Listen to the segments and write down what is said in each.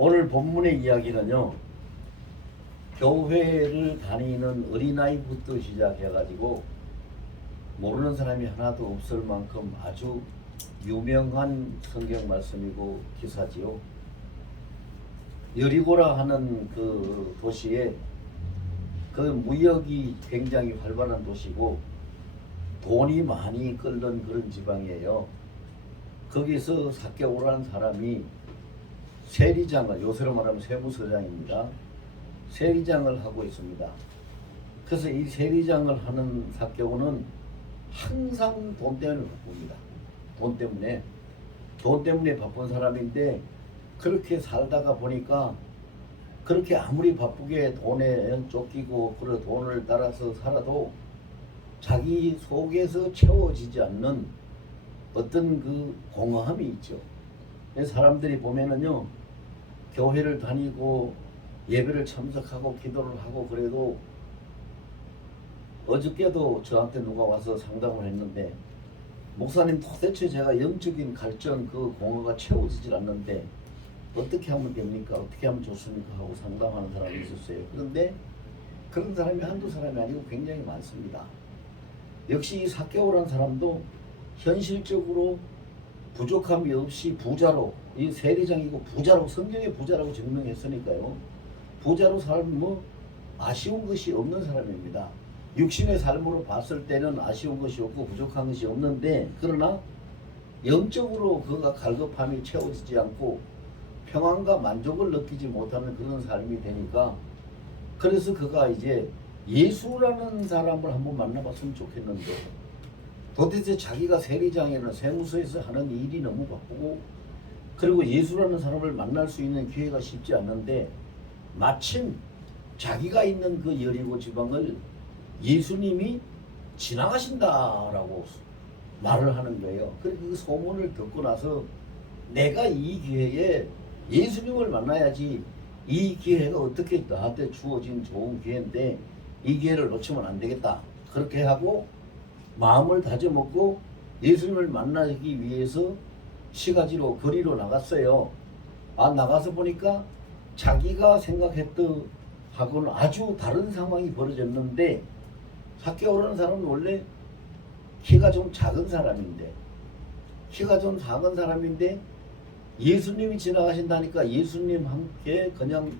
오늘 본문의 이야기는요, 교회를 다니는 어린아이부터 시작해가지고 모르는 사람이 하나도 없을 만큼 아주 유명한 성경 말씀이고 기사지요. 여리고라 하는 그 도시에 그 무역이 굉장히 활발한 도시고 돈이 많이 끓는 그런 지방이에요. 거기서 삭개오라는 사람이 세리장을, 요새로 말하면 세무서장입니다. 세리장을 하고 있습니다. 그래서 이 세리장을 하는 삭개오는 항상 돈 때문에 바쁩니다. 돈 때문에 바쁜 사람인데, 그렇게 살다가 보니까 그렇게 아무리 바쁘게 돈에 쫓기고 그런 돈을 따라서 살아도 자기 속에서 채워지지 않는 어떤 그 공허함이 있죠. 사람들이 보면은요, 교회를 다니고 예배를 참석하고 기도를 하고 그래도, 어저께도 저한테 누가 와서 상담을 했는데, 목사님 도대체 제가 영적인 갈증 그 공허가 채워지질 않는데 어떻게 하면 됩니까? 어떻게 하면 좋습니까? 하고 상담하는 사람이 있었어요. 그런데 그런 사람이 한두 사람이 아니고 굉장히 많습니다. 역시 이 삭개오라는 사람도 현실적으로 부족함이 없이 부자로, 이 세리장이고 부자로, 성경에 부자라고 증명했으니까요, 부자로 살면 뭐 아쉬운 것이 없는 사람입니다. 육신의 삶으로 봤을 때는 아쉬운 것이 없고 부족한 것이 없는데, 그러나 영적으로 그가 갈급함이 채워지지 않고 평안과 만족을 느끼지 못하는 그런 삶이 되니까, 그래서 그가 이제 예수라는 사람을 한번 만나봤으면 좋겠는데, 도대체 자기가 세리장에는 세무서에서 하는 일이 너무 바쁘고, 그리고 예수라는 사람을 만날 수 있는 기회가 쉽지 않는데, 마침 자기가 있는 그 여리고 지방을 예수님이 지나가신다라고 말을 하는 거예요. 그래서 그 소문을 듣고 나서 내가 이 기회에 예수님을 만나야지, 이 기회가 어떻게 나한테 주어진 좋은 기회인데 이 기회를 놓치면 안 되겠다. 그렇게 하고 마음을 다져먹고 예수님을 만나기 위해서 시가지로 거리로 나갔어요. 나가서 보니까 자기가 생각했던 하고는 아주 다른 상황이 벌어졌는데, 삭개오라는 사람은 원래 키가 좀 작은 사람인데, 예수님이 지나가신다니까 예수님 함께 그냥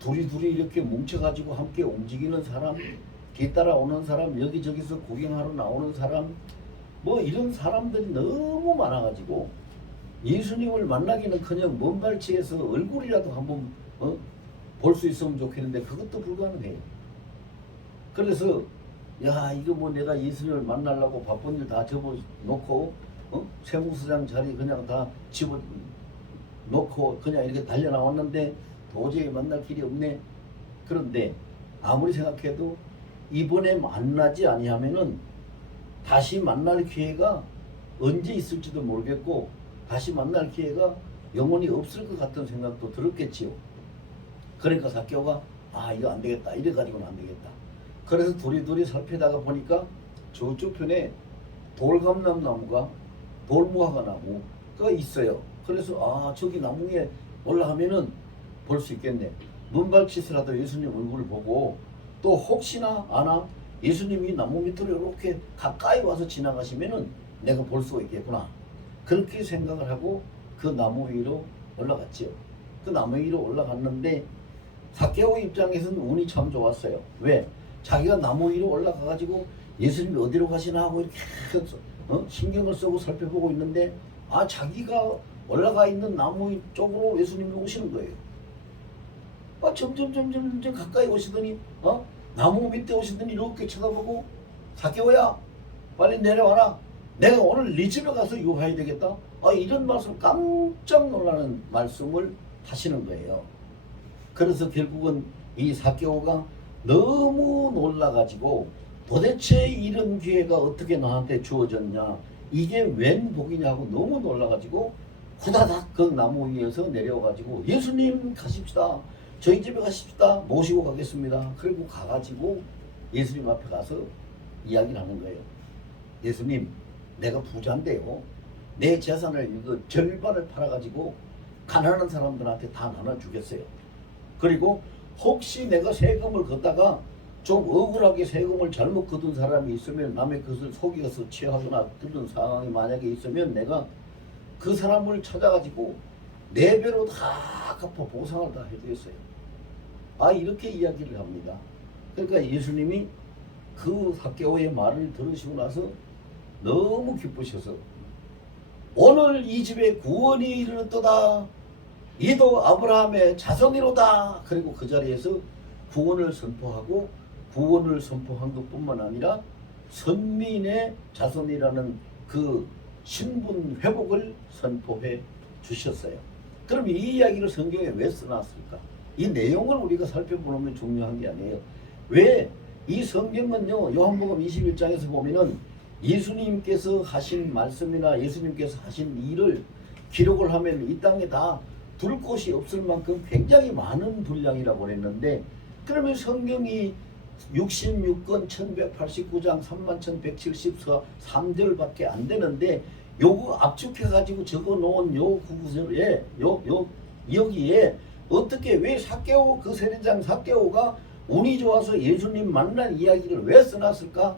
둘이 이렇게 뭉쳐가지고 함께 움직이는 사람, 뒤따라 오는 사람, 여기저기서 구경하러 나오는 사람, 뭐 이런 사람들이 너무 많아가지고 예수님을 만나기는커녕 먼 발치에서 얼굴이라도 한번 볼 수 있으면 좋겠는데 그것도 불가능해요. 그래서 야, 이거 뭐 내가 예수님을 만나려고 바쁜 일 다 접어놓고 세무서장 자리 그냥 다 집어놓고 그냥 이렇게 달려 나왔는데 도저히 만날 길이 없네. 그런데 아무리 생각해도 이번에 만나지 아니하면은 다시 만날 기회가 언제 있을지도 모르겠고, 다시 만날 기회가 영원히 없을 것 같은 생각도 들었겠지요. 그러니까 삭개오가 이거 안 되겠다, 이래 가지고는 안 되겠다. 그래서 둘이 살피다가 보니까 저쪽 편에 돌감람 나무가, 돌무화과 나무가 있어요. 그래서 저기 나무 위에 올라가면은 볼 수 있겠네. 문발치서라도 예수님 얼굴을 보고, 또 혹시나 아나 예수님이 나무 밑으로 이렇게 가까이 와서 지나가시면은 내가 볼 수가 있겠구나. 그렇게 생각을 하고 그 나무 위로 올라갔지요. 그 나무 위로 올라갔는데 삭개오 입장에서는 운이 참 좋았어요. 왜? 자기가 나무 위로 올라가가지고 예수님이 어디로 가시나 하고 이렇게 신경을 쓰고 살펴보고 있는데, 자기가 올라가 있는 나무 쪽으로 예수님이 오시는 거예요. 점점 가까이 오시더니 나무 밑에 오시더니 이렇게 쳐다보고, 삭개오야 빨리 내려와라. 내가 오늘 네 집에 가서 유하해야 되겠다. 이런 말씀, 깜짝 놀라는 말씀을 하시는 거예요. 그래서 결국은 이 삭개오가 너무 놀라가지고 도대체 이런 기회가 어떻게 나한테 주어졌냐, 이게 웬 복이냐고 너무 놀라가지고 후다닥 그 나무 위에서 내려와가지고 예수님 가십시다, 저희 집에 가십시다, 모시고 가겠습니다. 그리고 가가지고 예수님 앞에 가서 이야기를 하는 거예요. 예수님, 내가 부자인데요, 내 재산을 이거 절반을 팔아가지고 가난한 사람들한테 다 나눠주겠어요. 그리고 혹시 내가 세금을 걷다가 좀 억울하게 세금을 잘못 걷은 사람이 있으면 남의 것을 속여서 취하거나 그런 상황이 만약에 있으면 내가 그 사람을 찾아가지고 네 배로 다 갚아 보상을 다 해주겠어요. 이렇게 이야기를 합니다. 그러니까 예수님이 그 삭개오의 말을 들으시고 나서 너무 기쁘셔서 오늘 이 집에 구원이 이르렀도다. 이도 아브라함의 자손이로다. 그리고 그 자리에서 구원을 선포하고 구원을 선포한 것뿐만 아니라 선민의 자손이라는 그 신분 회복을 선포해 주셨어요. 그럼 이 이야기를 성경에 왜 써놨을까? 이 내용을 우리가 살펴보면 중요한 게 아니에요. 왜? 이 성경은요, 요한복음 21장에서 보면은 예수님께서 하신 말씀이나 예수님께서 하신 일을 기록을 하면 이 땅에 다 둘 곳이 없을 만큼 굉장히 많은 분량이라고 그랬는데, 그러면 성경이 66권 1189장 31,174 3절밖에 안 되는데 요거 압축해가지고 적어 놓은 요 구절에 여기에 어떻게 왜 삭개오 그 세리장 삭개오가 운이 좋아서 예수님 만난 이야기를 왜 써놨을까?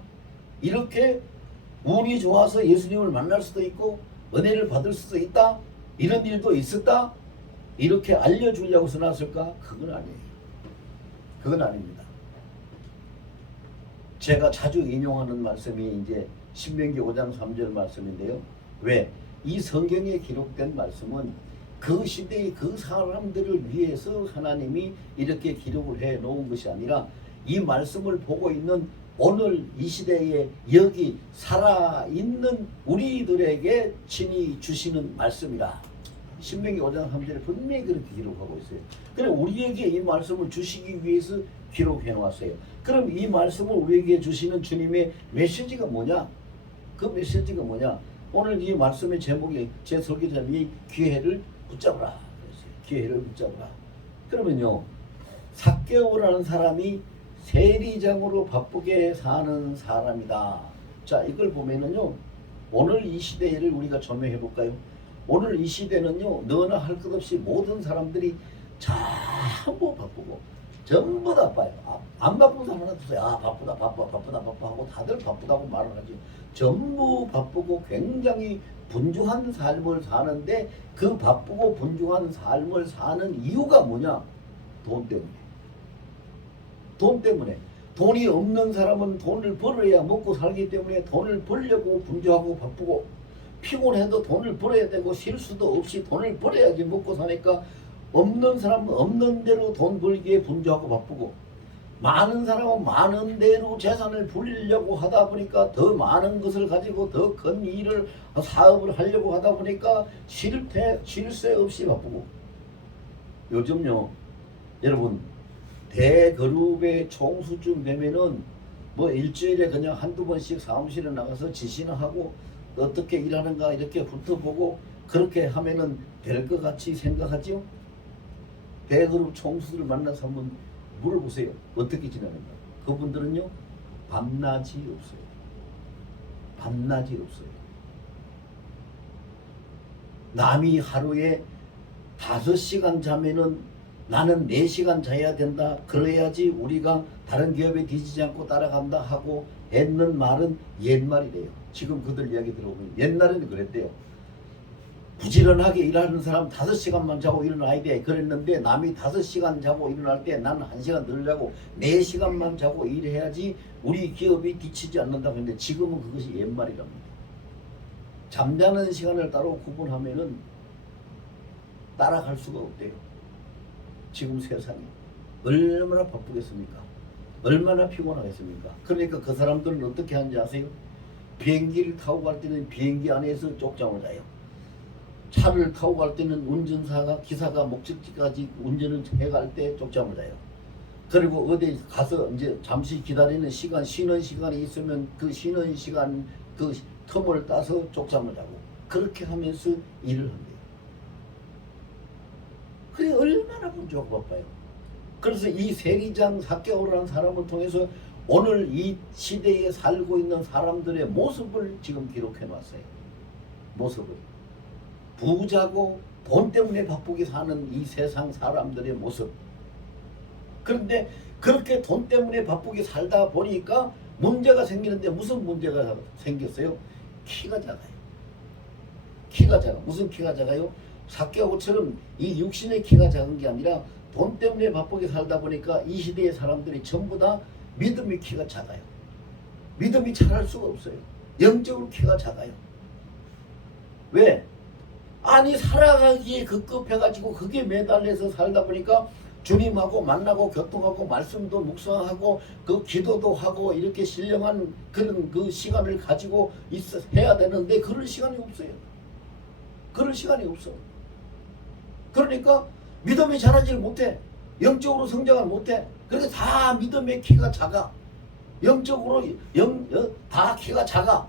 이렇게 운이 좋아서 예수님을 만날 수도 있고 은혜를 받을 수도 있다. 이런 일도 있었다. 이렇게 알려주려고 써놨을까? 그건 아니에요. 그건 아닙니다. 제가 자주 인용하는 말씀이 이제 신명기 5장 3절 말씀인데요. 왜? 이 성경에 기록된 말씀은 그 시대의 그 사람들을 위해서 하나님이 이렇게 기록을 해 놓은 것이 아니라 이 말씀을 보고 있는 오늘 이 시대에 여기 살아있는 우리들에게 친히 주시는 말씀이라. 신명기 5장 3절에 분명히 그렇게 기록하고 있어요. 그럼 우리에게 이 말씀을 주시기 위해서 기록해 놓았어요. 그럼 이 말씀을 우리에게 주시는 주님의 메시지가 뭐냐? 그 메시지가 뭐냐? 오늘 이 말씀의 제목이 제 설교자님이 기회를 붙잡으라 그랬어요. 기회를 붙잡으라. 그러면요, 삭개오라는 사람이 세리장으로 바쁘게 사는 사람이다. 자, 이걸 보면은요, 오늘 이 시대를 우리가 조명해 볼까요? 오늘 이 시대는요, 너나 할 것 없이 모든 사람들이 전부 바쁘고 전부 다 바빠요. 안 바쁜 사람 하나 없어요. 바쁘다 하고 다들 바쁘다고 말을 하죠. 전부 바쁘고 굉장히 분주한 삶을 사는데 그 바쁘고 분주한 삶을 사는 이유가 뭐냐? 돈 때문에. 돈 때문에. 돈이 없는 사람은 돈을 벌어야 먹고 살기 때문에 돈을 벌려고 분주하고 바쁘고, 피곤해도 돈을 벌어야 되고 쉴 수도 없이 돈을 벌어야지 먹고 사니까 없는 사람은 없는 대로 돈 벌기에 분주하고 바쁘고, 많은 사람은 많은 대로 재산을 불리려고 하다 보니까 더 많은 것을 가지고 더 큰 일을 사업을 하려고 하다 보니까 쉴 새 없이 바쁘고. 요즘요, 여러분 대그룹의 총수쯤 되면은 뭐 일주일에 그냥 한두 번씩 사무실에 나가서 지시나 하고 어떻게 일하는가 이렇게 훑어보고 그렇게 하면은 될 것 같이 생각하죠? 대그룹 총수들을 만나서 한번 물어보세요. 어떻게 지내는가? 그분들은요, 밤낮이 없어요. 밤낮이 없어요. 남이 하루에 5시간 자면은 나는 4시간 자야 된다. 그래야지 우리가 다른 기업에 뒤지지 않고 따라간다 하고 했는 말은 옛말이래요. 지금 그들 이야기 들어보면 옛날에는 그랬대요. 부지런하게 일하는 사람 5시간만 자고 일어나야 돼. 그랬는데 남이 5시간 자고 일어날 때 나는 1시간 더 자고 4시간만 자고 일해야지 우리 기업이 뒤치지 않는다고 했는데 지금은 그것이 옛말이랍니다. 잠자는 시간을 따로 구분하면은 따라갈 수가 없대요. 지금 세상이 얼마나 바쁘겠습니까? 얼마나 피곤하겠습니까? 그러니까 그 사람들은 어떻게 하는지 아세요? 비행기를 타고 갈 때는 비행기 안에서 쪽잠을 자요. 차를 타고 갈 때는 운전사가 기사가 목적지까지 운전을 해갈 때 쪽잠을 자요. 그리고 어디 가서 이제 잠시 기다리는 시간, 쉬는 시간이 있으면 그 쉬는 시간 그 틈을 따서 쪽잠을 자고 그렇게 하면서 일을 한대요. 그게 얼마나 분주하고 바빠요. 그래서 이 세리장 삭개오라는 사람을 통해서 오늘 이 시대에 살고 있는 사람들의 모습을 지금 기록해 놨어요. 모습을. 부자고 돈 때문에 바쁘게 사는 이 세상 사람들의 모습. 그런데 그렇게 돈 때문에 바쁘게 살다 보니까 문제가 생기는데 무슨 문제가 생겼어요? 키가 작아요. 키가 작아. 무슨 키가 작아요? 삭개오처럼 이 육신의 키가 작은 게 아니라 돈 때문에 바쁘게 살다 보니까 이 시대의 사람들이 전부 다 믿음의 키가 작아요. 믿음이 자랄 수가 없어요. 영적으로 키가 작아요. 왜? 아니 살아가기에 급급해가지고 그게 매달려서 살다 보니까 주님하고 만나고 교통하고 말씀도 묵상하고 그 기도도 하고 이렇게 신령한 그런 그 시간을 가지고 해야 되는데 그럴 시간이 없어요. 그럴 시간이 없어. 그러니까 믿음이 자라질 못해. 영적으로 성장을 못해. 그러니까 다 믿음의 키가 작아. 영적으로 다 키가 작아.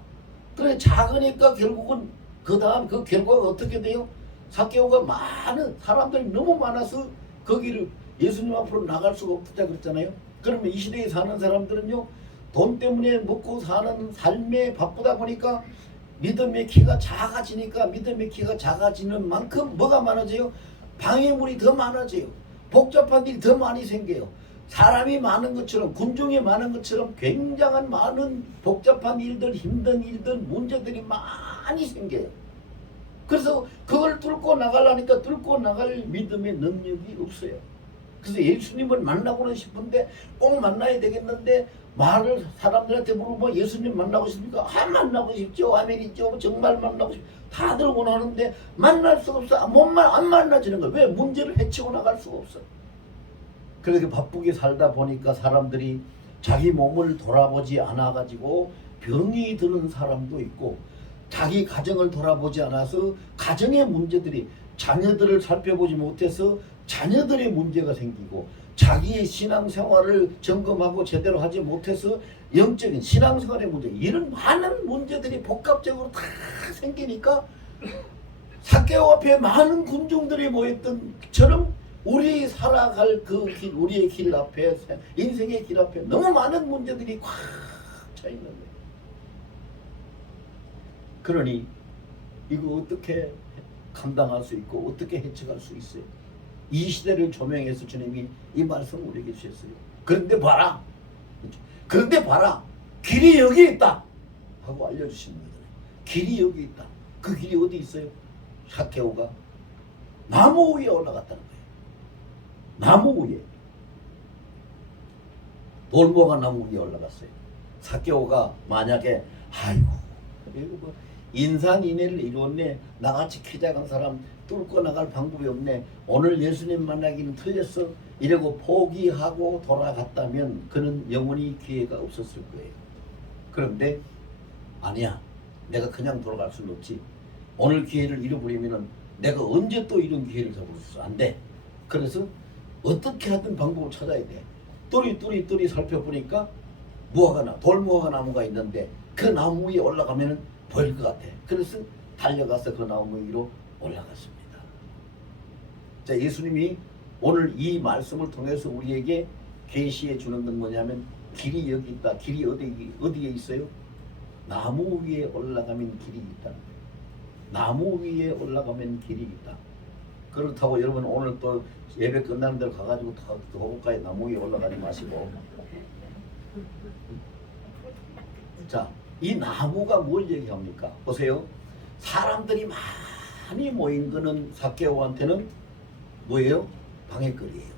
그래 작으니까 결국은 그 다음 그 결과가 어떻게 돼요? 삭개오가 많은 사람들이 너무 많아서 거기를 예수님 앞으로 나갈 수가 없다 그랬잖아요. 그러면 이 시대에 사는 사람들은요 돈 때문에 먹고 사는 삶에 바쁘다 보니까 믿음의 키가 작아지니까 믿음의 키가 작아지는 만큼 뭐가 많아져요? 방해물이 더 많아져요. 복잡한 일이 더 많이 생겨요. 사람이 많은 것처럼 군중이 많은 것처럼 굉장한 많은 복잡한 일들 힘든 일들 문제들이 많이 생겨요. 그래서 그걸 뚫고 나가려니까 뚫고 나갈 믿음의 능력이 없어요. 그래서 예수님을 만나고는 싶은데 꼭 만나야 되겠는데 말을 사람들한테 물어보면 예수님 만나고 싶습니까? 만나고 싶죠. 아멘이죠. 정말 만나고 싶죠. 다들 원하는데 만날 수가 없어. 안 만나지는 거야. 왜? 문제를 해치고 나갈 수가 없어. 그렇게 바쁘게 살다 보니까 사람들이 자기 몸을 돌아보지 않아가지고 병이 드는 사람도 있고 자기 가정을 돌아보지 않아서 가정의 문제들이 자녀들을 살펴보지 못해서 자녀들의 문제가 생기고 자기의 신앙생활을 점검하고 제대로 하지 못해서 영적인 신앙생활의 문제 이런 많은 문제들이 복합적으로 다 생기니까 삭개오 앞에 많은 군중들이 모였던 처럼 우리 살아갈 그 길, 우리의 길 앞에 인생의 길 앞에 너무 많은 문제들이 꽉 차 있는 거예요. 그러니 이거 어떻게 감당할 수 있고 어떻게 해쳐갈 수 있어요? 이 시대를 조명해서 주님이 이 말씀을 우리에게 주셨어요. 그런데 봐라. 그런데 봐라. 길이 여기 있다. 하고 알려주시는 거예요. 길이 여기 있다. 그 길이 어디 있어요? 삭개오가 나무 위에 올라갔다는 거예요. 나무 위에. 돌무화과 나무 위에 올라갔어요. 삭개오가 만약에 아이고 이거 뭐 인산인해를 이루었네. 나같이 키 작은 사람 뚫고 나갈 방법이 없네. 오늘 예수님 만나기는 틀렸어. 이러고 포기하고 돌아갔다면 그는 영원히 기회가 없었을 거예요. 그런데 아니야. 내가 그냥 돌아갈 수는 없지. 오늘 기회를 잃어버리면 내가 언제 또 이런 기회를 잡을 수 있어. 안 돼. 그래서 어떻게 하든 방법을 찾아야 돼. 뚜리 살펴보니까 돌무화과 나무가 있는데 그 나무 위에 올라가면 보일 것 같아. 그래서 달려가서 그 나무 위로 올라갔습니다. 자, 예수님이 오늘 이 말씀을 통해서 우리에게 계시해 주는 건 뭐냐면 길이 여기 있다. 길이 어디에 있어요? 나무 위에 올라가면 길이 있다는 거예요. 나무 위에 올라가면 길이 있다. 그렇다고 여러분 오늘 또 예배 끝나는 데로 가가지고 호숫가에 나무 위에 올라가지 마시고. 자, 이 나무가 뭘 얘기합니까? 보세요. 사람들이 많이 모인 거는 삭개오한테는 뭐예요? 방해거리예요.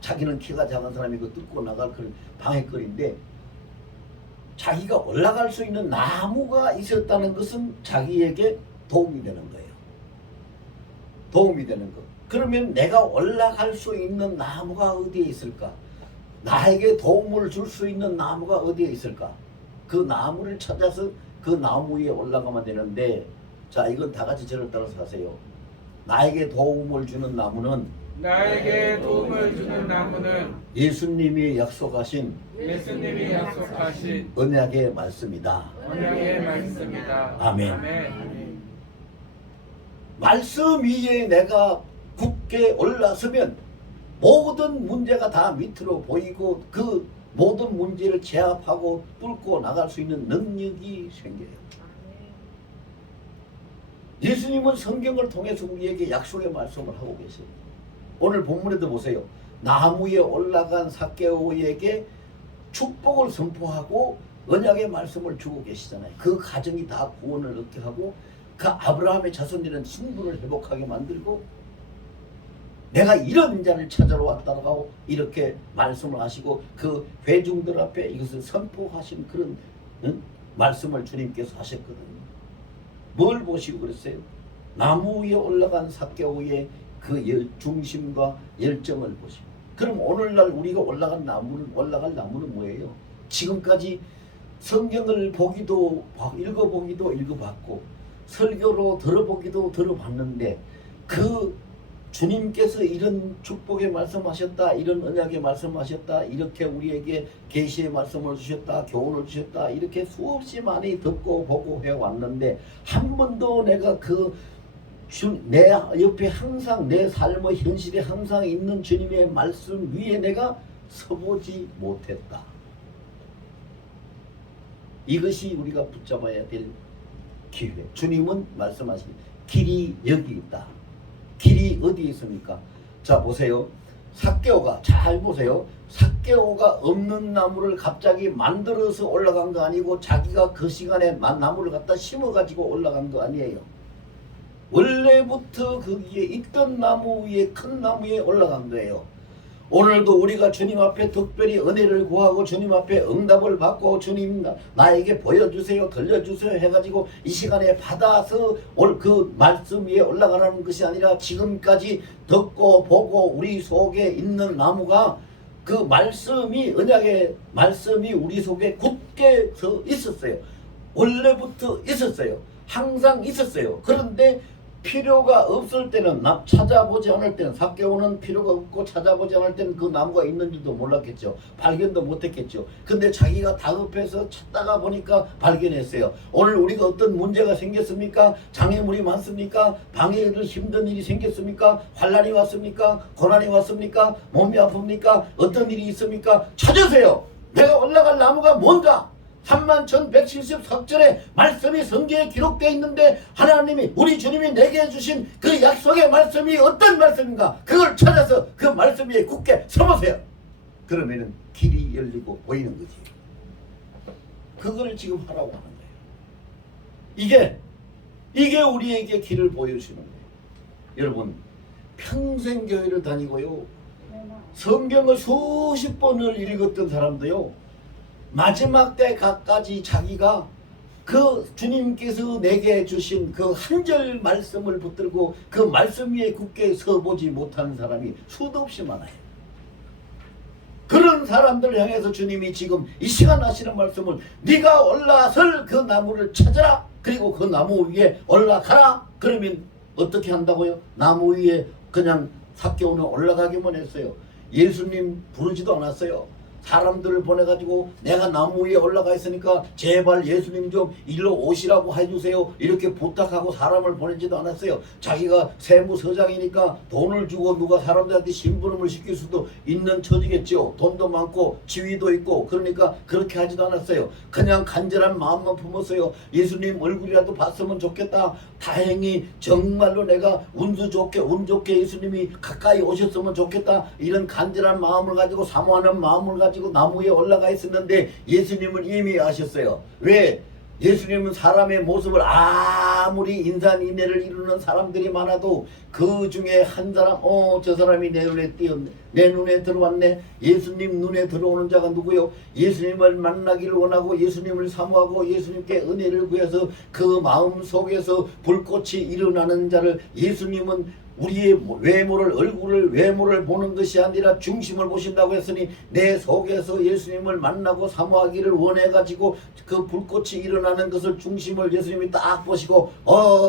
자기는 키가 작은 사람이 그 뚫고 나갈 그런 방해거리인데 자기가 올라갈 수 있는 나무가 있었다는 것은 자기에게 도움이 되는 거예요. 도움이 되는 거. 그러면 내가 올라갈 수 있는 나무가 어디에 있을까? 나에게 도움을 줄 수 있는 나무가 어디에 있을까? 그 나무를 찾아서 그 나무 위에 올라가면 되는데 자 이건 다 같이 저를 따라서 하세요. 나에게 도움을 주는 나무는 예수님이 약속하신 언약의 말씀이다. 아멘. 말씀 위에 내가 굳게 올라서면 모든 문제가 다 밑으로 보이고 그 모든 문제를 제압하고 뚫고 나갈 수 있는 능력이 생겨요. 예수님은 성경을 통해서 우리에게 약속의 말씀을 하고 계세요. 오늘 본문에도 보세요. 나무에 올라간 삭개오에게 축복을 선포하고 언약의 말씀을 주고 계시잖아요. 그 가정이 다 구원을 얻게 하고 그 아브라함의 자손들은 승부를 회복하게 만들고 내가 이런 자를 찾아러 왔다고 이렇게 말씀을 하시고 그 회중들 앞에 이것을 선포하신 그런 말씀을 주님께서 하셨거든요. 뭘 보시고 그랬어요? 나무 위에 올라간 삭개오의 그 중심과 열정을 보시고. 그럼 오늘날 우리가 올라갈 나무는 뭐예요? 지금까지 성경을 보기도 읽어보기도 읽어봤고 설교로 들어보기도 들어봤는데 그 주님께서 이런 축복의 말씀하셨다, 이런 언약의 말씀하셨다, 이렇게 우리에게 계시의 말씀을 주셨다, 교훈을 주셨다, 이렇게 수없이 많이 듣고 보고 해왔는데 한 번도 내가 내 옆에 항상 내 삶의 현실에 항상 있는 주님의 말씀 위에 내가 서보지 못했다. 이것이 우리가 붙잡아야 될 기회. 주님은 말씀하신 길이 여기 있다. 길이 어디 있습니까? 자 보세요. 삭개오가 잘 보세요. 삭개오가 없는 나무를 갑자기 만들어서 올라간 거 아니고 자기가 그 시간에 나무를 갖다 심어가지고 올라간 거 아니에요. 원래부터 거기에 있던 나무 위에 큰 나무에 올라간 거예요. 오늘도 우리가 주님 앞에 특별히 은혜를 구하고 주님 앞에 응답을 받고 주님 나에게 보여주세요, 들려주세요 해가지고 이 시간에 받아서 그 말씀 위에 올라가는 것이 아니라 지금까지 듣고 보고 우리 속에 있는 나무가 그 말씀이 언약의 말씀이 우리 속에 굳게 서 있었어요. 원래부터 있었어요. 항상 있었어요. 그런데 필요가 없을 때는 찾아보지 않을 때는 삭개오는 필요가 없고 찾아보지 않을 때는 그 나무가 있는지도 몰랐겠죠. 발견도 못했겠죠. 근데 자기가 다급해서 찾다가 보니까 발견했어요. 오늘 우리가 어떤 문제가 생겼습니까? 장애물이 많습니까? 방해를 힘든 일이 생겼습니까? 환난이 왔습니까? 고난이 왔습니까? 몸이 아픕니까? 어떤 일이 있습니까? 찾으세요. 내가 올라갈 나무가 뭔가? 31,173절의 말씀이 성경에 기록되어 있는데 하나님이 우리 주님이 내게 주신 그 약속의 말씀이 어떤 말씀인가 그걸 찾아서 그 말씀 위에 굳게 서보세요. 그러면은 길이 열리고 보이는 거지. 그걸 지금 하라고 하는 거예요. 이게 우리에게 길을 보여주는 거예요. 여러분 평생 교회를 다니고요 성경을 수십 번을 읽었던 사람도요 마지막 때까지 자기가 그 주님께서 내게 주신 그 한 절 말씀을 붙들고 그 말씀 위에 굳게 서보지 못하는 사람이 수도 없이 많아요. 그런 사람들 향해서 주님이 지금 이 시간 하시는 말씀은 네가 올라설 그 나무를 찾아라. 그리고 그 나무 위에 올라가라. 그러면 어떻게 한다고요? 나무 위에 그냥 삭개오는 올라가기만 했어요. 예수님 부르지도 않았어요. 사람들을 보내가지고 내가 나무 위에 올라가 있으니까 제발 예수님 좀 일로 오시라고 해주세요 이렇게 부탁하고 사람을 보내지도 않았어요. 자기가 세무서장이니까 돈을 주고 누가 사람들한테 심부름을 시킬 수도 있는 처지겠죠. 돈도 많고 지위도 있고 그러니까 그렇게 하지도 않았어요. 그냥 간절한 마음만 품었어요. 예수님 얼굴이라도 봤으면 좋겠다. 다행히 정말로 내가 운 좋게 예수님이 가까이 오셨으면 좋겠다. 이런 간절한 마음을 가지고 사모하는 마음을 가지고 나무 위에 올라가 있었는데 예수님은 이미 아셨어요. 왜? 예수님은 사람의 모습을 아무리 인산인해를 이루는 사람들이 많아도 그 중에 한 사람 저 사람이 내 눈에 들어왔네. 예수님 눈에 들어오는 자가 누구요? 예수님을 만나기를 원하고 예수님을 사모하고 예수님께 은혜를 구해서 그 마음 속에서 불꽃이 일어나는 자를 예수님은 우리의 외모를 보는 것이 아니라 중심을 보신다고 했으니 내 속에서 예수님을 만나고 사모하기를 원해가지고 그 불꽃이 일어나는 것을 중심을 예수님이 딱 보시고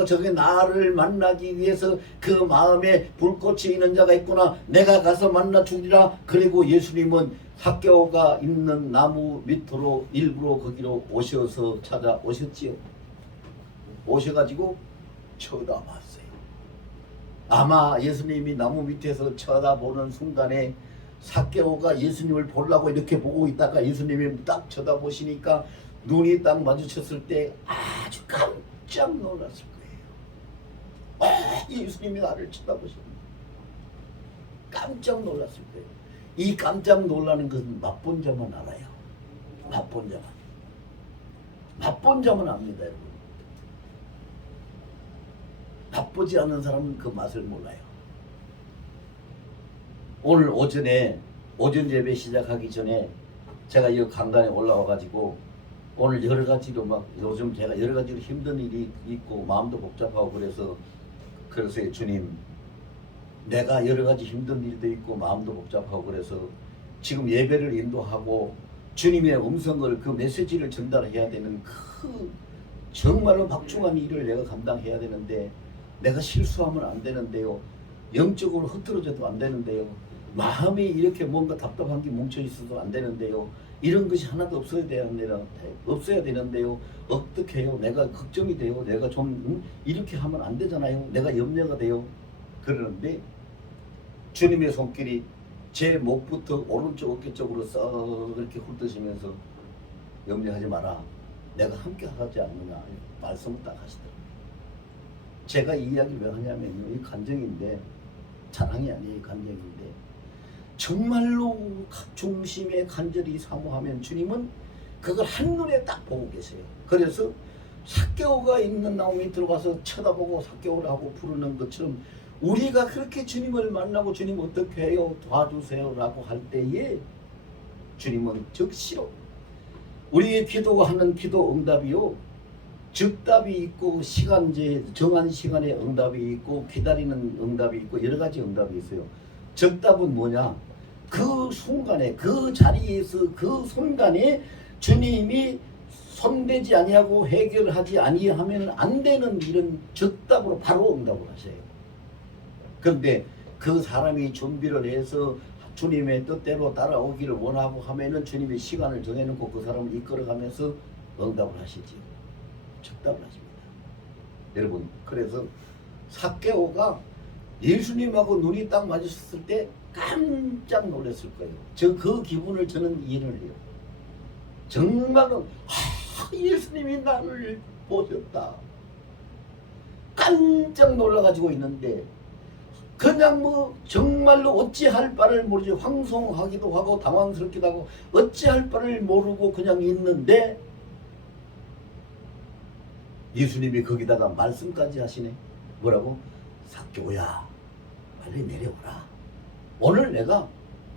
저게 나를 만나기 위해서 그 마음에 불꽃이 있는 자가 있구나. 내가 가서 만나 주리라. 그리고 예수님은 삭개오가 있는 나무 밑으로 일부러 거기로 오셔서 찾아오셨지요. 오셔가지고 쳐다봤어요. 아마 예수님이 나무 밑에서 쳐다보는 순간에 삭개오가 예수님을 보려고 이렇게 보고 있다가 예수님이 딱 쳐다보시니까 눈이 딱 마주쳤을 때 아주 깜짝 놀랐을 거예요. 예수님이 나를 쳐다보십니다. 깜짝 놀랐을 거예요. 이 깜짝 놀라는 것은 맛본 자만 알아요. 맛본 자만. 맛본 자만 압니다, 여러분. 맛보지 않는 사람은 그 맛을 몰라요. 오늘 오전 예배 시작하기 전에 제가 이 강단에 올라와 가지고 오늘 여러 가지로 막 요즘 제가 여러 가지로 힘든 일이 있고 마음도 복잡하고 그래서 주님, 내가 여러 가지 힘든 일도 있고 마음도 복잡하고 그래서 지금 예배를 인도하고 주님의 음성을 그 메시지를 전달해야 되는 그 정말로 막중한 일을 내가 감당해야 되는데 내가 실수하면 안 되는데요. 영적으로 흐트러져도 안 되는데요. 마음이 이렇게 뭔가 답답한 게 뭉쳐 있어도 안 되는데요. 이런 것이 하나도 없어야 되는데요. 어떻게 해요? 내가 걱정이 돼요. 내가 좀 이렇게 하면 안 되잖아요. 내가 염려가 돼요. 그러는데 주님의 손길이 제 목부터 오른쪽 어깨 쪽으로 썩 이렇게 훑으시면서 염려하지 마라. 내가 함께 하지 않느냐 말씀을 딱 하시더라고요. 제가 이 이야기를 왜 하냐면요. 이 간증인데 자랑이 아니에요. 간증인데 정말로 중심에 간절히 사모하면 주님은 그걸 한눈에 딱 보고 계세요. 그래서 삭개오가 있는 나무에 들어가서 쳐다보고 삭개오라고 부르는 것처럼 우리가 그렇게 주님을 만나고 주님 어떻게 해요? 도와주세요 라고 할 때에 주님은 즉시로 우리의 기도하는 기도 응답이요. 즉답이 있고 정한 시간에 응답이 있고 기다리는 응답이 있고 여러 가지 응답이 있어요. 즉답은 뭐냐? 그 순간에 그 자리에서 그 순간에 주님이 손대지 아니하고 해결하지 아니하면 안 되는 이런 즉답으로 바로 응답을 하셔요. 그런데 그 사람이 준비를 해서 주님의 뜻대로 따라오기를 원하고 하면은 주님의 시간을 정해놓고 그 사람을 이끌어가면서 응답을 하시지요. 즉답을 하십니다. 여러분, 그래서 삭개오가 예수님하고 눈이 딱 마주쳤을 때 깜짝 놀랐을 거예요. 그 기분을 저는 이해를 해요. 정말로 예수님이 나를 보셨다. 깜짝 놀라가지고 있는데 그냥 정말로 어찌할 바를 모르지 황송하기도 하고 당황스럽기도 하고 어찌할 바를 모르고 그냥 있는데 예수님이 거기다가 말씀까지 하시네. 뭐라고? 삭개오야 빨리 내려오라. 오늘 내가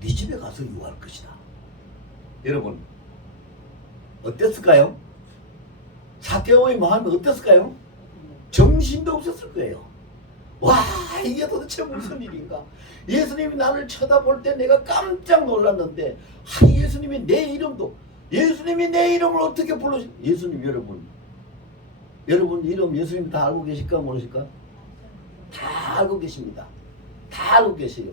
네 집에 가서 유할 것이다. 여러분 어땠을까요? 삭개오의 마음이 어땠을까요? 정신도 없었을 거예요. 와, 이게 도대체 무슨 일인가? 예수님이 나를 쳐다볼 때 내가 깜짝 놀랐는데 예수님이 내 이름을 어떻게 불러주시? 예수님 여러분 이름 예수님 다 알고 계실까 모르실까? 다 알고 계십니다. 다 알고 계세요.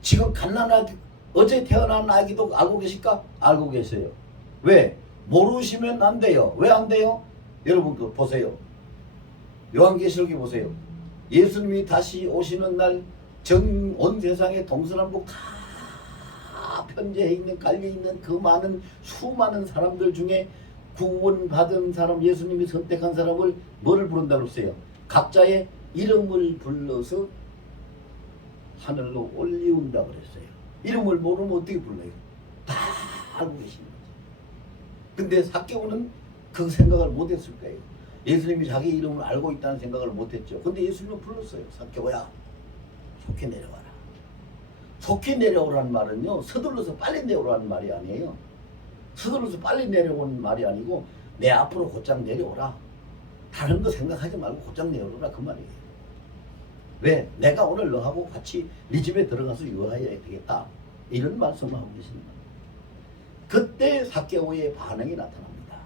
지금 갓난아기 어제 태어난 아기도 알고 계실까? 알고 계세요. 왜? 모르시면 안 돼요. 왜 안 돼요? 여러분 그 보세요. 요한계시록에 보세요. 예수님이 다시 오시는 날 온 세상의 동서남북 다 편재해 있는 갈려 있는 그 수많은 사람들 중에 구원받은 사람 예수님이 선택한 사람을 뭐를 부른다고 했어요? 각자의 이름을 불러서 하늘로 올리운다고 그랬어요. 이름을 모르면 어떻게 불러요? 다 알고 계신 거죠. 근데 삭개오는 그 생각을 못했을 거예요. 예수님이 자기 이름을 알고 있다는 생각을 못했죠. 근데 예수님은 불렀어요. 삭개오야 속히 내려와라. 속히 내려오라는 말은요 서둘러서 빨리 내려오라는 말이 아니에요. 서둘러서 빨리 내려오는 말이 아니고 내 앞으로 곧장 내려오라. 다른 거 생각하지 말고 곧장 내려오라 그 말이에요. 왜? 내가 오늘 너하고 같이 네 집에 들어가서 유하여야 되겠다. 이런 말씀을 하고 계십니다. 그때 삭개오의 반응이 나타납니다.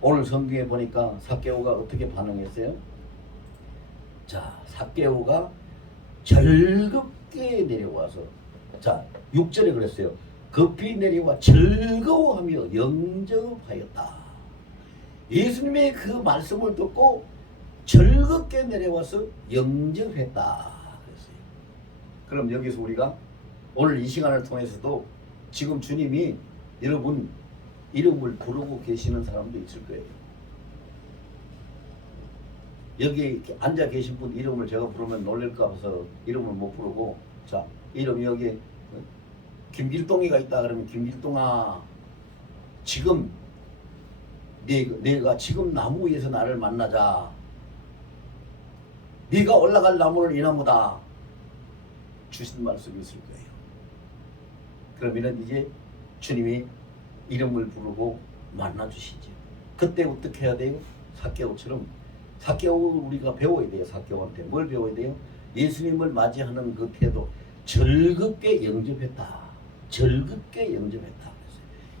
오늘 성경에 보니까 삭개오가 어떻게 반응했어요? 자, 삭개오가 즐겁게 내려와서 자 6절에 그랬어요. 급히 내려와 즐거워하며 영접하였다. 예수님의 그 말씀을 듣고 즐겁게 내려와서 영접했다 그랬어요. 그럼 여기서 우리가 오늘 이 시간을 통해서도 지금 주님이 여러분 이름을 부르고 계시는 사람도 있을 거예요. 여기 이렇게 앉아 계신 분 이름을 제가 부르면 놀랄까 봐서 이름을 못 부르고, 자, 이름이 여기 김길동이가 있다 그러면, 김길동아, 지금 내가 지금 나무 위에서 나를 만나자. 네가 올라갈 나무는 이 나무다. 주신 말씀이 있을 거예요. 그러면은 이제 주님이 이름을 부르고 만나 주시죠. 그때 어떻게 해야 돼요? 삭개오처럼. 삭개오 우리가 배워야 돼요. 삭개오한테 뭘 배워야 돼요? 예수님을 맞이하는 그 태도. 즐겁게 영접했다. 즐겁게 영접했다.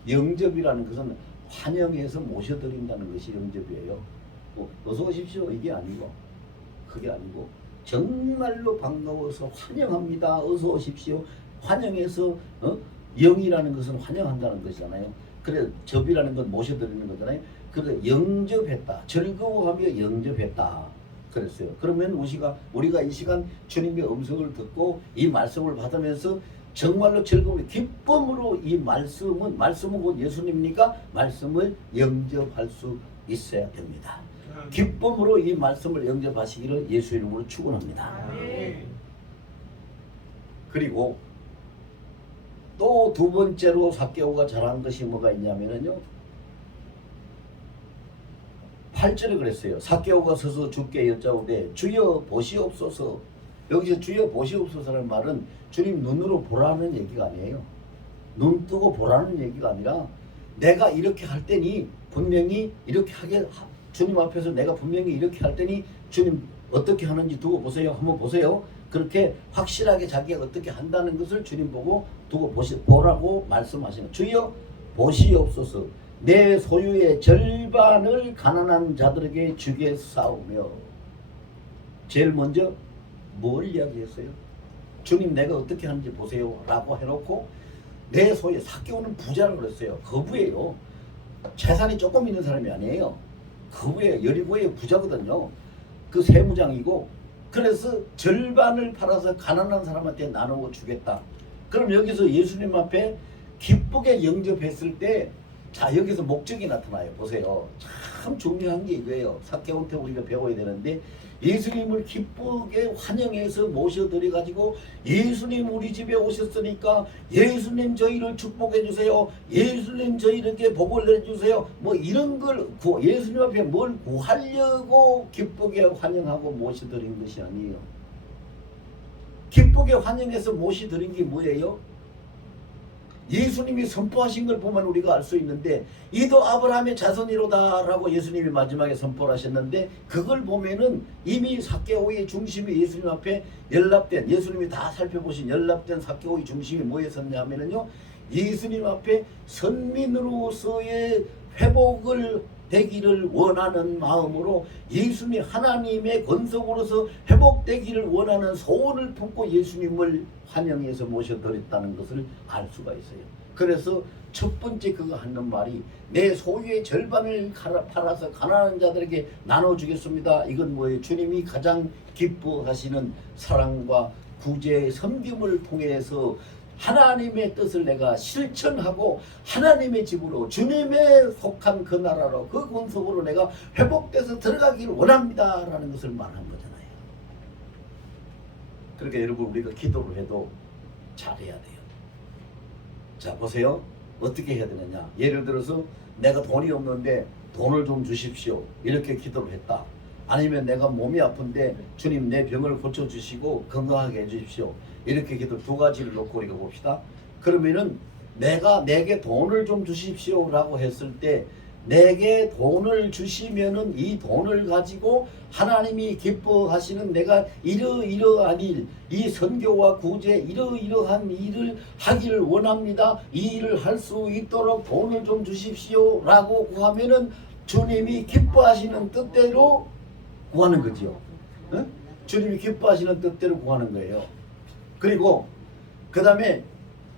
영접이라는 것은 환영해서 모셔드린다는 것이 영접이에요. 어서 오십시오 이게 아니고, 그게 아니고 정말로 반가워서 환영합니다. 어서 오십시오. 환영해서 영이라는 것은 환영한다는 것이잖아요. 그래 접이라는 건 모셔드리는 거잖아요. 그래 영접했다. 즐거워하며 영접했다. 그랬어요. 그러면 우리가 이 시간 주님의 음성을 듣고 이 말씀을 받으면서 정말로 즐거운 기쁨으로 이 말씀은 곧 예수님이니까 말씀을 영접할 수 있어야 됩니다. 기쁨으로 이 말씀을 영접하시기를 예수 이름으로 축원합니다. 그리고 또 두 번째로 삭개오가 잘한 것이 뭐가 있냐면요, 8절에 그랬어요. 삭개오가 서서 주께 여짜오되 주여 보시옵소서. 여기서 주여 보시옵소서라는 말은 주님 눈으로 보라는 얘기가 아니에요. 눈 뜨고 보라는 얘기가 아니라 내가 이렇게 할 때니 분명히 이렇게 주님 앞에서 내가 분명히 이렇게 할 때니 주님 어떻게 하는지 두고 보세요. 한번 보세요. 그렇게 확실하게 자기가 어떻게 한다는 것을 주님 보고 두고 보라고 말씀하시는. 주여 보시옵소서. 내 소유의 절반을 가난한 자들에게 주겠사오며. 제일 먼저 뭘 이야기했어요? 주님 내가 어떻게 하는지 보세요 라고 해놓고 내 소유의, 삭개오는 부자라고 그랬어요. 거부예요. 재산이 조금 있는 사람이 아니에요. 거부예요. 여리고의 부자거든요. 그 세무장이고, 그래서 절반을 팔아서 가난한 사람한테 나누어 주겠다. 그럼 여기서 예수님 앞에 기쁘게 영접했을 때, 자 여기서 목적이 나타나요. 보세요. 참 중요한 게 이거예요. 삭개오한테 우리가 배워야 되는데, 예수님을 기쁘게 환영해서 모셔드려 가지고 예수님 우리 집에 오셨으니까 예수님 저희를 축복해 주세요. 예수님 저희에게 복을 내주세요. 뭐 이런 걸 예수님 앞에 뭘 구하려고 기쁘게 환영하고 모셔드린 것이 아니에요. 기쁘게 환영해서 모셔드린 게 뭐예요? 예수님이 선포하신 걸 보면 우리가 알 수 있는데, 이도 아브라함의 자손이로다 라고 예수님이 마지막에 선포를 하셨는데, 그걸 보면은 이미 삭개오의 중심이 예수님 앞에 연락된, 예수님이 다 살펴보신 연락된 삭개오의 중심이 뭐였었냐 하면은요, 예수님 앞에 선민으로서의 회복을 되기를 원하는 마음으로, 예수님 하나님의 권속으로서 회복되기를 원하는 소원을 품고 예수님을 환영해서 모셔드렸다는 것을 알 수가 있어요. 그래서 첫 번째 그가 하는 말이 내 소유의 절반을 팔아서 가난한 자들에게 나눠주겠습니다. 이건 뭐예요? 주님이 가장 기뻐하시는 사랑과 구제, 섬김을 통해서 하나님의 뜻을 내가 실천하고 하나님의 집으로, 주님의 속한 그 나라로, 그 권속으로 내가 회복돼서 들어가기를 원합니다 라는 것을 말한 거잖아요. 그러니까 여러분 우리가 기도를 해도 잘해야 돼요. 자 보세요. 어떻게 해야 되느냐. 예를 들어서 내가 돈이 없는데 돈을 좀 주십시오 이렇게 기도를 했다. 아니면 내가 몸이 아픈데 주님 내 병을 고쳐주시고 건강하게 해주십시오 이렇게 기도, 두 가지를 놓고 우리가 봅시다. 그러면은 내게 돈을 좀 주십시오 라고 했을 때, 내게 돈을 주시면은 이 돈을 가지고 하나님이 기뻐하시는 내가 이러이러한 일, 이 선교와 구제 이러이러한 일을 하기를 원합니다. 이 일을 할 수 있도록 돈을 좀 주십시오 라고 구하면은 주님이 기뻐하시는 뜻대로 구하는 거지요. 응? 주님이 기뻐하시는 뜻대로 구하는 거예요. 그리고 그 다음에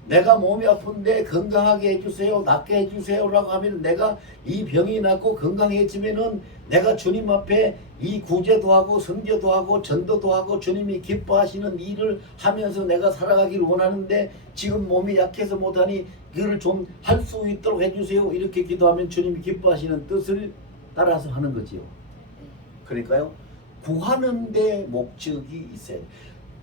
내가 몸이 아픈데 건강하게 해주세요, 낫게 해주세요 라고 하면, 내가 이 병이 낫고 건강해지면은 내가 주님 앞에 이 구제도 하고 선교도 하고 전도도 하고 주님이 기뻐하시는 일을 하면서 내가 살아가기를 원하는데 지금 몸이 약해서 못하니 그를 좀 할 수 있도록 해주세요 이렇게 기도하면 주님이 기뻐하시는 뜻을 따라서 하는 거지요. 그러니까요, 구하는 데 목적이 있어요.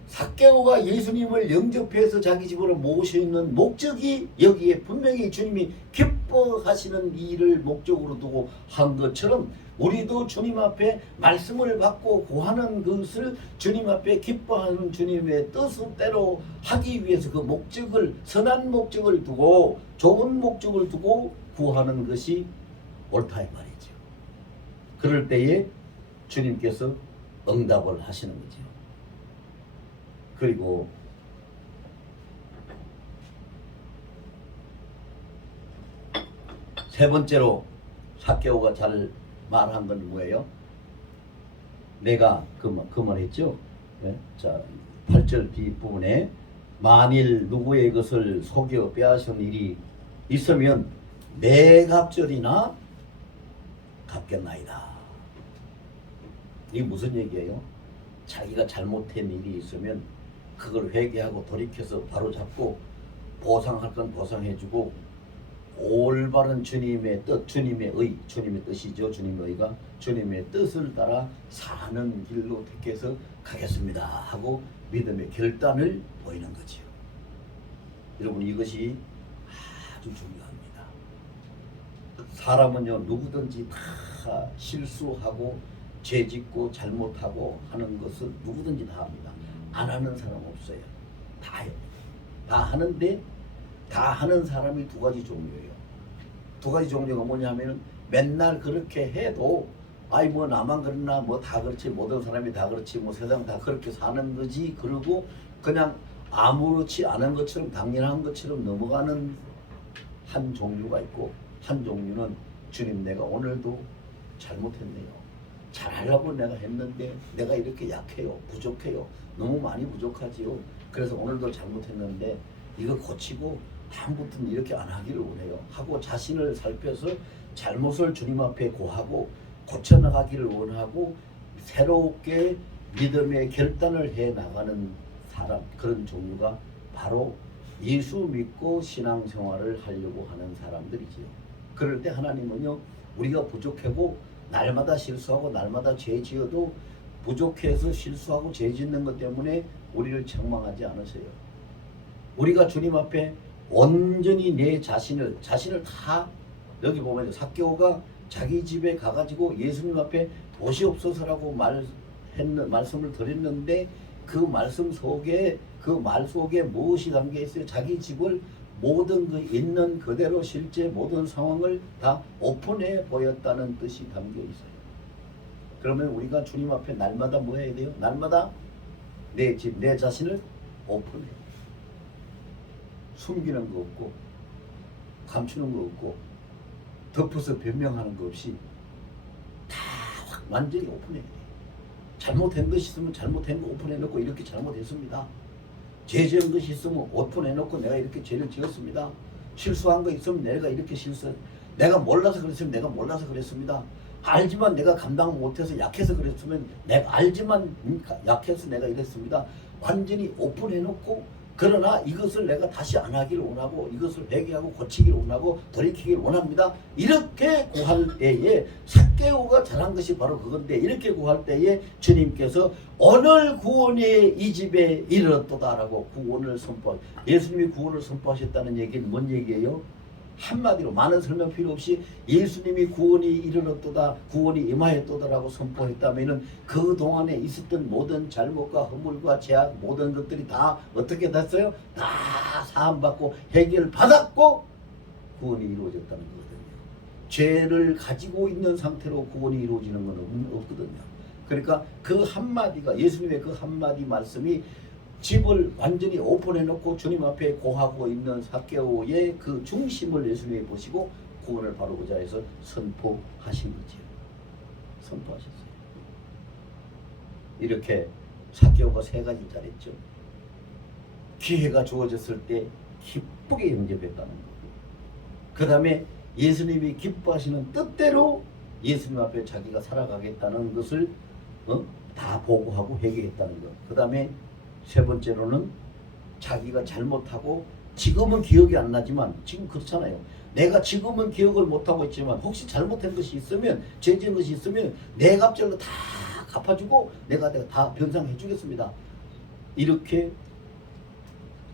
삭개오가 예수님을 영접해서 자기 집으로 모시는 목적이 여기에 분명히 주님이 기뻐하시는 일을 목적으로 두고 한 것처럼 우리도 주님 앞에 말씀을 받고 구하는 것을 주님 앞에 기뻐하는 주님의 뜻대로 하기 위해서 그 목적을, 선한 목적을 두고 좋은 목적을 두고 구하는 것이 옳다 이 말이죠. 그럴 때에 주님께서 응답을 하시는 거죠. 그리고 세 번째로 삭개오가 잘 말한 건 뭐예요? 내가 그 말했죠. 네? 자, 8절 뒷부분에 만일 누구의 것을 속여 빼앗은 일이 있으면 내 갑절이나 갚겠나이다. 이게 무슨 얘기예요? 자기가 잘못한 일이 있으면 그걸 회개하고 돌이켜서 바로잡고 보상할 건 보상해주고 올바른 주님의 뜻, 주님의 뜻이죠. 주님의 의가 주님의 뜻을 따라 사는 길로 택해서 가겠습니다 하고 믿음의 결단을 보이는 거지요. 여러분, 이것이 아주 중요합니다. 사람은요, 누구든지 다 실수하고 죄짓고 잘못하고 하는 것을 누구든지 다 합니다. 안 하는 사람 없어요. 다 해요. 다 하는데 다 하는 사람이 두 가지 종류예요. 두 가지 종류가 뭐냐면 맨날 그렇게 해도 아이 뭐 나만 그러나 뭐 다 그렇지, 모든 사람이 다 그렇지, 뭐 세상 다 그렇게 사는 거지, 그러고 그냥 아무렇지 않은 것처럼 당연한 것처럼 넘어가는 한 종류가 있고, 한 종류는 주님 내가 오늘도 잘못했네요. 잘하려고 내가 했는데 내가 이렇게 약해요. 부족해요. 너무 많이 부족하지요. 그래서 오늘도 잘못했는데 이거 고치고 다음부터는 이렇게 안 하기를 원해요 하고 자신을 살펴서 잘못을 주님 앞에 고하고 고쳐나가기를 원하고 새롭게 믿음의 결단을 해나가는 사람, 그런 종류가 바로 예수 믿고 신앙생활을 하려고 하는 사람들이지요. 그럴 때 하나님은요, 우리가 부족하고 날마다 실수하고 날마다 죄 지어도 부족해서 실수하고 죄 짓는 것 때문에 우리를 책망하지 않으세요. 우리가 주님 앞에 온전히 내 자신을 다, 여기 보면 삭개오가 자기 집에 가가지고 예수님 앞에 도시 없어서라고 말씀을 드렸는데 그 말씀 속에, 그 말 속에 무엇이 담겨 있어요? 자기 집을 모든 그 있는 그대로 실제 모든 상황을 다 오픈해 보였다는 뜻이 담겨 있어요. 그러면 우리가 주님 앞에 날마다 뭐 해야 돼요? 날마다 내 집, 내 자신을 오픈해. 숨기는 거 없고 감추는 거 없고 덮어서 변명하는 거 없이 다 완전히 오픈해. 잘못한 것이 있으면 잘못한 거 오픈해 놓고 이렇게 잘못했습니다. 죄 지은 것이 있으면 오픈해 놓고 내가 이렇게 죄를 지었습니다. 실수한 거 있으면 내가 이렇게 내가 몰라서 그랬으면 내가 몰라서 그랬습니다. 알지만 내가 감당 못해서 약해서 그랬으면 내가 알지만 약해서 내가 이랬습니다. 완전히 오픈해 놓고, 그러나 이것을 내가 다시 안 하기를 원하고 이것을 회개하고 고치기를 원하고 돌이키기를 원합니다. 이렇게 구할 때에 삭개오가 잘한 것이 바로 그건데, 이렇게 구할 때에 주님께서 오늘 구원이 이 집에 이르렀도다라고 구원을 예수님이 구원을 선포하셨다는 얘기는 뭔 얘기예요? 한마디로 많은 설명 필요 없이 예수님이 구원이 이르렀도다, 구원이 임하였도다라고 선포했다면은 그 동안에 있었던 모든 잘못과 허물과 죄악 모든 것들이 다 어떻게 됐어요? 다 사함받고 해결받았고 구원이 이루어졌다는 거거든요. 죄를 가지고 있는 상태로 구원이 이루어지는 건 없거든요. 그러니까 그 한마디가, 예수님의 그 한마디 말씀이 집을 완전히 오픈해 놓고 주님 앞에 고하고 있는 삭개오의 그 중심을 예수님이 보시고 구원을 바르고자 해서 선포하신 거죠. 선포하셨어요. 이렇게 삭개오가 세 가지 잘했죠. 기회가 주어졌을 때 기쁘게 영접했다는 거. 그 다음에 예수님이 기뻐하시는 뜻대로 예수님 앞에 자기가 살아가겠다는 것을 다 보고하고 회개했다는 것. 그 다음에 세 번째로는 자기가 잘못하고 지금은 기억이 안 나지만, 지금 그렇잖아요. 내가 지금은 기억을 못하고 있지만 혹시 잘못한 것이 있으면, 죄 지은 것이 있으면 내 갑절로 다 갚아주고 내가 다 변상해 주겠습니다. 이렇게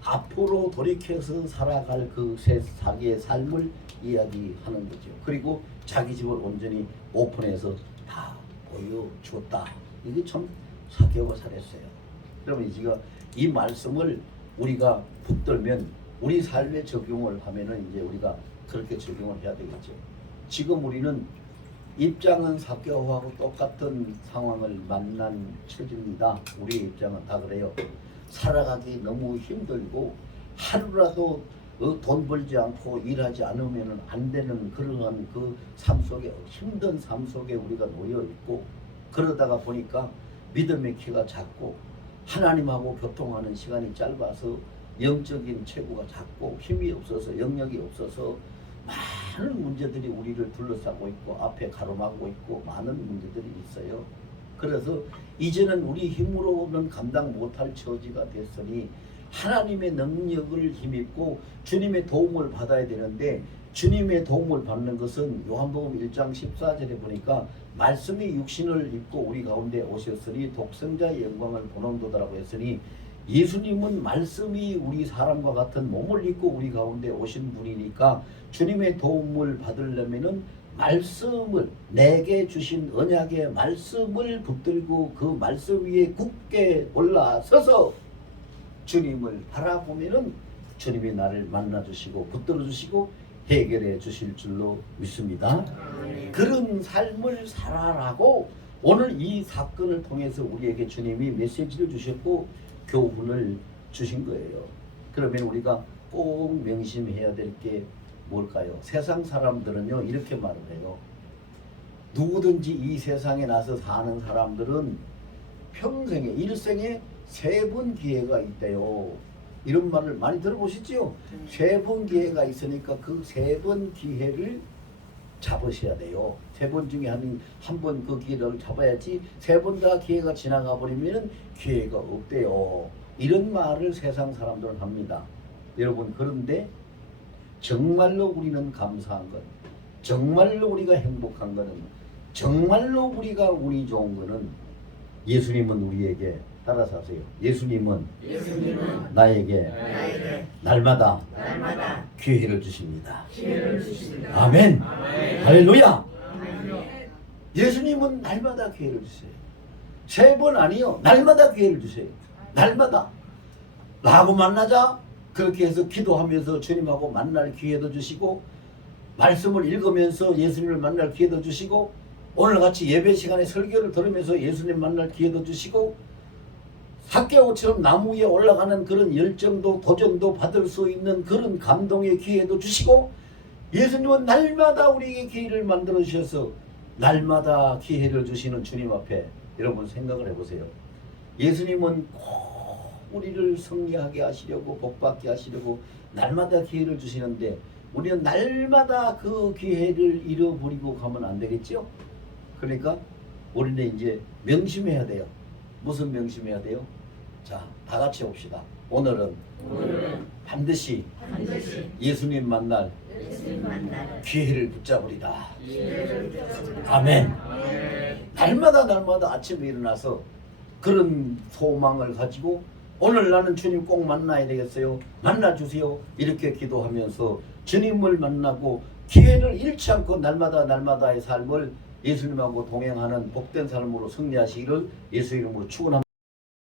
앞으로 돌이켜서 살아갈 그 자기의 삶을 이야기하는 거죠. 그리고 자기 집을 온전히 오픈해서 다 보여주었다. 이게 참 사개오가 잘했어요. 그러면 제가 이 말씀을 우리가 붙들면 우리 삶에 적용을 하면은 이제 우리가 그렇게 적용을 해야 되겠죠. 지금 우리는 입장은 사개오하고 똑같은 상황을 만난 처지입니다. 우리의 입장은 다 그래요. 살아가기 너무 힘들고 하루라도 돈 벌지 않고 일하지 않으면 안 되는 그러한 그 삶 속에 힘든 삶 속에 우리가 놓여 있고 그러다가 보니까 믿음의 키가 작고 하나님하고 교통하는 시간이 짧아서 영적인 체구가 작고 힘이 없어서 영역이 없어서 많은 문제들이 우리를 둘러싸고 있고 앞에 가로막고 있고 많은 문제들이 있어요. 그래서 이제는 우리 힘으로는 감당 못할 처지가 됐으니 하나님의 능력을 힘입고 주님의 도움을 받아야 되는데 주님의 도움을 받는 것은 요한복음 1장 14절에 보니까 말씀이 육신을 입고 우리 가운데 오셨으니 독생자의 영광을 보는도다라고 했으니 예수님은 말씀이 우리 사람과 같은 몸을 입고 우리 가운데 오신 분이니까 주님의 도움을 받으려면은 말씀을 내게 주신 언약의 말씀을 붙들고 그 말씀 위에 굳게 올라서서 주님을 바라보면은 주님이 나를 만나 주시고 붙들어 주시고 해결해 주실 줄로 믿습니다. 그런 삶을 살아라고 오늘 이 사건을 통해서 우리에게 주님이 메시지를 주셨고 교훈을 주신 거예요. 그러면 우리가 꼭 명심해야 될 게 뭘까요? 세상 사람들은요 이렇게 말을 해요. 누구든지 이 세상에 나서 사는 사람들은 평생에 일생에 3번 기회가 있대요. 이런 말을 많이 들어보시죠? 3번 기회가 있으니까 그 3번 기회를 잡으셔야 돼요. 3번 중에 한 번 그 기회를 잡아야지 3번 다 기회가 지나가 버리면 기회가 없대요. 이런 말을 세상 사람들은 합니다. 여러분 그런데 정말로 우리는 감사한 것, 정말로 우리가 행복한 것은, 정말로 우리가 운이 좋은 것은 예수님은 우리에게 따라서 하세요. 예수님은 나에게 날마다 기회를 주십니다. 아멘. 할렐루야. 예수님은 날마다 기회를 주세요. 3번 아니요. 날마다 기회를 주세요. 날마다. 나하고 만나자. 그렇게 해서 기도하면서 주님하고 만날 기회도 주시고 말씀을 읽으면서 예수님을 만날 기회도 주시고 오늘같이 예배 시간에 설교를 들으면서 예수님 만날 기회도 주시고 삭개오처럼 나무 위에 올라가는 그런 열정도 도전도 받을 수 있는 그런 감동의 기회도 주시고 예수님은 날마다 우리에게 기회를 만들어 주셔서 날마다 기회를 주시는 주님 앞에 여러분 생각을 해보세요. 예수님은 꼭 우리를 승리하게 하시려고 복받게 하시려고 날마다 기회를 주시는데 우리는 날마다 그 기회를 잃어버리고 가면 안 되겠죠? 그러니까 우리는 이제 명심해야 돼요. 무슨 명심해야 돼요? 자, 다 같이 봅시다. 오늘은 반드시 예수님 만날 기회를 붙잡으리다. 아멘. 날마다 아침에 일어나서 그런 소망을 가지고 오늘 나는 주님 꼭 만나야 되겠어요. 만나주세요. 이렇게 기도하면서 주님을 만나고 기회를 잃지 않고 날마다의 삶을 예수님하고 동행하는 복된 삶으로 승리하시기를 예수 이름으로 축원합니다.